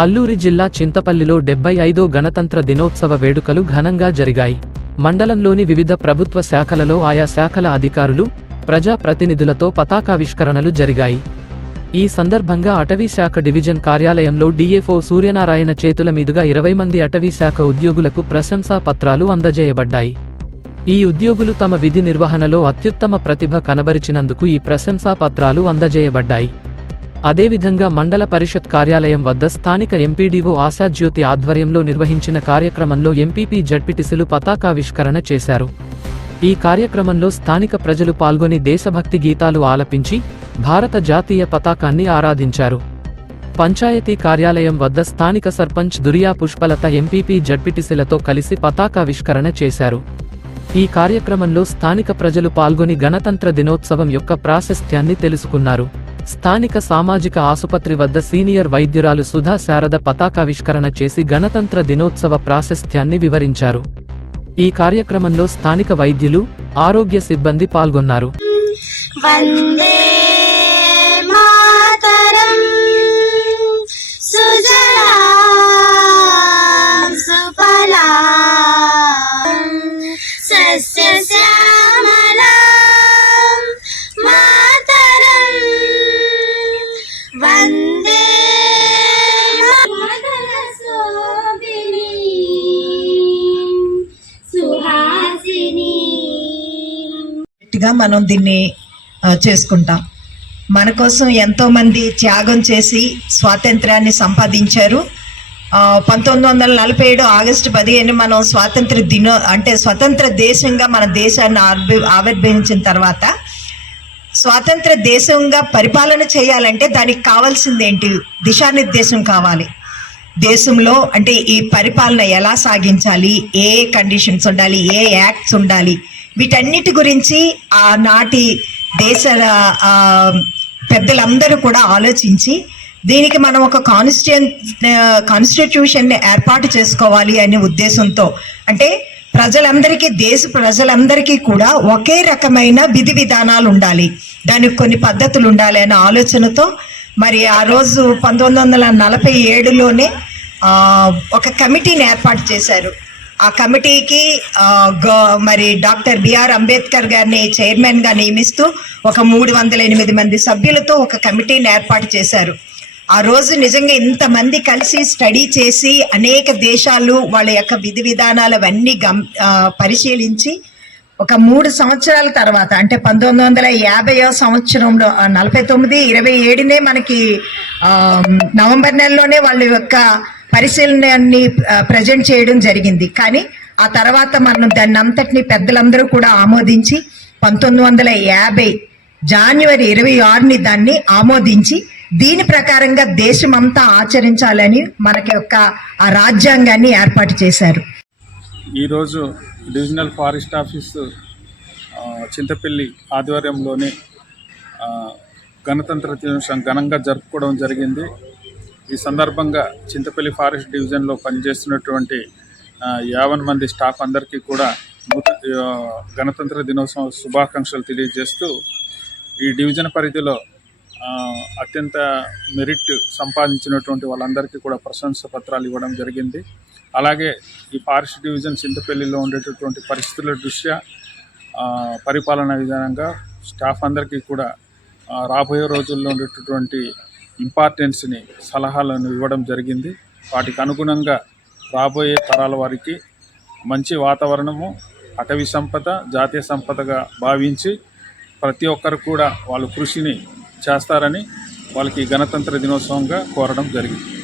అల్లూరి జిల్లా చింతపల్లిలో 75వ గణతంత్ర దినోత్సవ వేడుకలు ఘనంగా జరిగాయి. మండలంలోని వివిధ ప్రభుత్వ శాఖలలో ఆయా శాఖల అధికారులు, ప్రజా ప్రతినిధులతో పతాకావిష్కరణలు జరిగాయి. ఈ సందర్భంగా అటవీశాఖ డివిజన్ కార్యాలయంలో డిఎఫ్ఓ సూర్యనారాయణ చేతుల మీదుగా 20 మంది అటవీశాఖ ఉద్యోగులకు ప్రశంసా పత్రాలు అందజేయబడ్డాయి. ఈ ఉద్యోగులు తమ విధి నిర్వహణలో అత్యుత్తమ ప్రతిభ కనబరిచినందుకు ఈ ప్రశంసా పత్రాలు అందజేయబడ్డాయి. అదేవిధంగా మండల పరిషత్ కార్యాలయం వద్ద స్థానిక ఎంపీడీఓ ఆశాజ్యోతి ఆధ్వర్యంలో నిర్వహించిన కార్యక్రమంలో ఎంపీపీ జడ్పీటీసీలు పతాకావిష్కరణ చేశారు. ఈ కార్యక్రమంలో స్థానిక ప్రజలు పాల్గొని దేశభక్తి గీతాలు ఆలపించి భారత జాతీయ పతాకాన్ని ఆరాధించారు. పంచాయతీ కార్యాలయం వద్ద స్థానిక సర్పంచ్ దురియా పుష్పలత ఎంపీపీ జడ్పీటీసీలతో కలిసి పతాకావిష్కరణ చేశారు. ఈ కార్యక్రమంలో స్థానిక ప్రజలు పాల్గొని గణతంత్ర దినోత్సవం యొక్క ప్రాశస్త్యాన్ని తెలుసుకున్నారు. స్థానిక సామాజిక ఆసుపత్రి వద్ద సీనియర్ వైద్యురాలు సుధా శారద పతాకావిష్కరణ చేసి గణతంత్ర దినోత్సవ ప్రాశస్త్యాన్ని వివరించారు. ఈ కార్యక్రమంలో స్థానిక వైద్యులు, ఆరోగ్య సిబ్బంది పాల్గొన్నారు. వందే మాతరం సుజలాం సుఫలాం సస్యశ్యామలాం మాతరం వందే శోభినీ సుహాసిని. మనం దీన్ని చేసుకుంటాం. మన కోసం ఎంతో మంది త్యాగం చేసి స్వాతంత్ర్యాన్ని సంపాదించారు. 1947 ఆగస్టు 15 మనం స్వతంత్ర దేశంగా మన దేశాన్ని ఆవిర్భవించిన తర్వాత స్వాతంత్ర దేశంగా పరిపాలన చేయాలంటే దానికి కావాల్సింది ఏంటి? దిశానిర్దేశం కావాలి. దేశంలో అంటే ఈ పరిపాలన ఎలా సాగించాలి, ఏ కండిషన్స్ ఉండాలి, ఏ యాక్ట్స్ ఉండాలి, వీటన్నిటి గురించి ఆనాటి దేశ పెద్దలందరూ కూడా ఆలోచించి దీనికి మనం ఒక కాన్స్టిట్యూషన్ ఏర్పాటు చేసుకోవాలి అనే ఉద్దేశంతో, అంటే దేశ ప్రజలందరికీ కూడా ఒకే రకమైన విధి విధానాలు ఉండాలి, దానికి కొన్ని పద్ధతులు ఉండాలి అనే ఆలోచనతో మరి ఆ రోజు 1947లోనే ఒక కమిటీని ఏర్పాటు చేశారు. ఆ కమిటీకి మరి డాక్టర్ బిఆర్ అంబేద్కర్ గారిని చైర్మన్గా నియమిస్తూ ఒక 308 మంది సభ్యులతో ఒక కమిటీని ఏర్పాటు చేశారు. ఆ రోజు నిజంగా ఇంతమంది కలిసి స్టడీ చేసి అనేక దేశాలు వాళ్ళ యొక్క విధి విధానాలు అవన్నీ పరిశీలించి ఒక 3 సంవత్సరాల తర్వాత, అంటే 1950వ సంవత్సరంలో 49/27 మనకి నవంబర్ నెలలోనే వాళ్ళ యొక్క పరిశీలనని ప్రజెంట్ చేయడం జరిగింది. కానీ ఆ తర్వాత మనం దాన్ని అంతటిని పెద్దలందరూ కూడా ఆమోదించి 1950 జనవరి 26ని దాన్ని ఆమోదించి దీని ప్రకారంగా దేశమంతా ఆచరించాలని మనకి యొక్క ఆ రాజ్యాంగాన్ని ఏర్పాటు చేశారు. ఈరోజు డివిజనల్ ఫారెస్ట్ ఆఫీసు చింతపల్లి ఆధ్వర్యంలోని గణతంత్ర దినోత్సవం ఘనంగా జరుపుకోవడం జరిగింది. ఈ సందర్భంగా చింతపల్లి ఫారెస్ట్ డివిజన్లో పనిచేస్తున్నటువంటి 50 మంది స్టాఫ్ అందరికీ కూడా గణతంత్ర దినోత్సవం శుభాకాంక్షలు తెలియజేస్తూ ఈ డివిజన్ పరిధిలో అత్యంత మెరిట్ సంపాదించినటువంటి వాళ్ళందరికీ కూడా ప్రశంసా పత్రాలు ఇవ్వడం జరిగింది. అలాగే ఈ ఫారెస్ట్ డివిజన్ చింతపల్లిలో ఉండేటటువంటి పరిస్థితుల దృష్ట్యా పరిపాలన విధానంగా స్టాఫ్ అందరికీ కూడా రాబోయే రోజుల్లో ఉండేటటువంటి ఇంపార్టెన్స్ని, సలహాలను ఇవ్వడం జరిగింది. వాటికి అనుగుణంగా రాబోయే తరాల వారికి మంచి వాతావరణము, అటవీ సంపద జాతీయ సంపదగా భావించి ప్రతి ఒక్కరు కూడా వాళ్ళు కృషిని చేస్తారని వాళ్ళకి గణతంత్ర దినోత్సవంగా కోరడం జరిగింది.